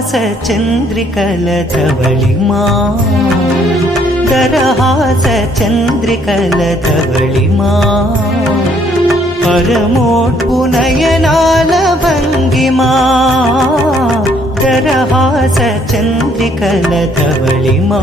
దరహాస చంద్రికల ధవళిమా దరహాస చంద్రికల ధవళిమా పరమోట్పు నయనాల భంగిమా దరహాస చంద్రికల ధవళిమా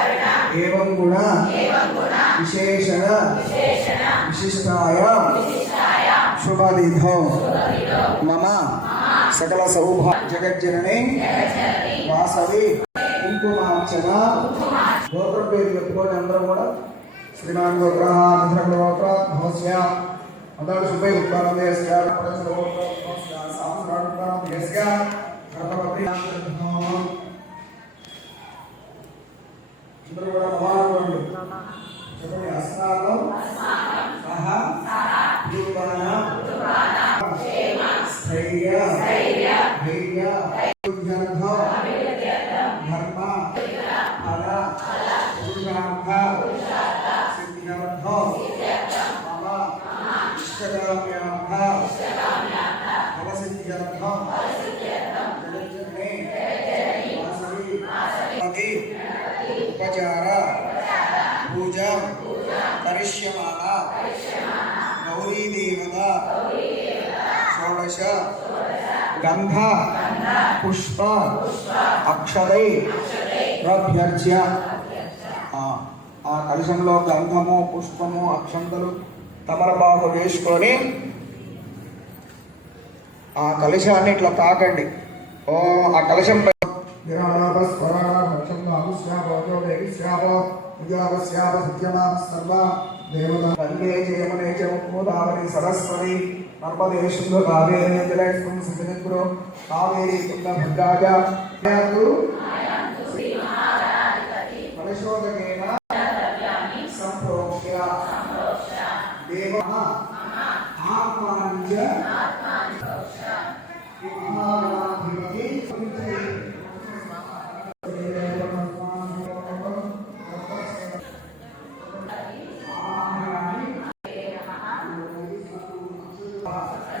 ఏవం గుణ విశేషణ విశిష్టాయ శుభవిధో మమ సకల సౌభా జగజ్జనని వాసవి కుంకుమార్చన గోత్రం పేరు చెప్పుకోండి అందరూ కూడా శ్రీమాన్ గోత్ర మిథున గోత్ర భవస్య అందరూ శుభై ఉత్పాదస్య పరచ గోత్ర భవస్య సాంస్కృతిక గణపతి అందరూ కూడా మహానుభావులు చెప్పండి అస్నానం సహ పూర్వాన స్థైర్య ధైర్య ధర్మ ధర్మ ఫల పురుషార్థ సిద్ధ్యర్థ మమ ఇష్టకామ్యార్థ ఫలసిద్ధ్యర్థ కరిష్యమాణ గౌరీ దేవత షోడశ. గంధ. పుష్ప. అక్షరై. రభ్యర్చ్య ఆ, ఆ కలశంలో గంధము పుష్పము అక్షంతలు తమలపాకు వేసుకొని ఆ కలశాన్ని ఇట్లా తాకండి. ఓ ఆ కలశం సరస్వతి నర్మదే శుద్ధ కావేరి జలస్వం సజనగ్రో కావేరి కుండ భద్రాజ కలశోదకేన సంప్రోక్ష్య దేవ ఆత్మాంచ God.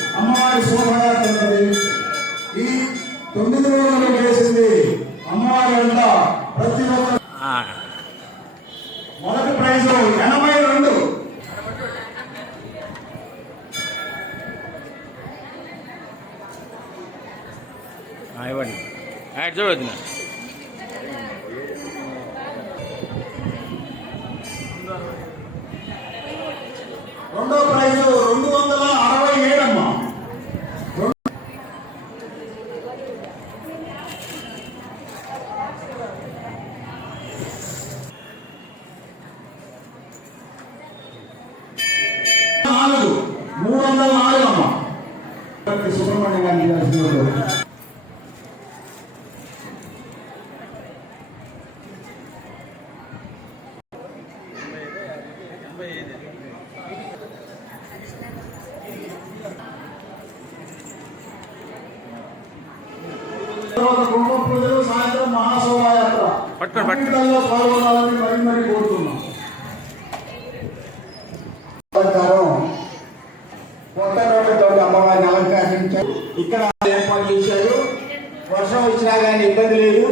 ఇవ్వండి యాడ్ చూడదు రెండో ప్రైజ్ రెండు వందల అరవై ఏడమ్మా. నాలుగు. మూడు వందల నాలుగు అమ్మా సుబ్రహ్మణ్యం గారిని తర్వాత కుటుంబ పూజలు సాయంత్రం మహాశోభాయాత్ర. పట్టుకోండి, పట్టుకోండి. అన్నింటిలో పాల్గొనాలని మరీ మరీ కోరుతున్నాం. అలంకారం కొత్త అమ్మవారిని అలంకరించారు ఇక్కడ ఏర్పాటు చేశారు. వర్షం వచ్చినా కానీ ఇబ్బంది లేదు.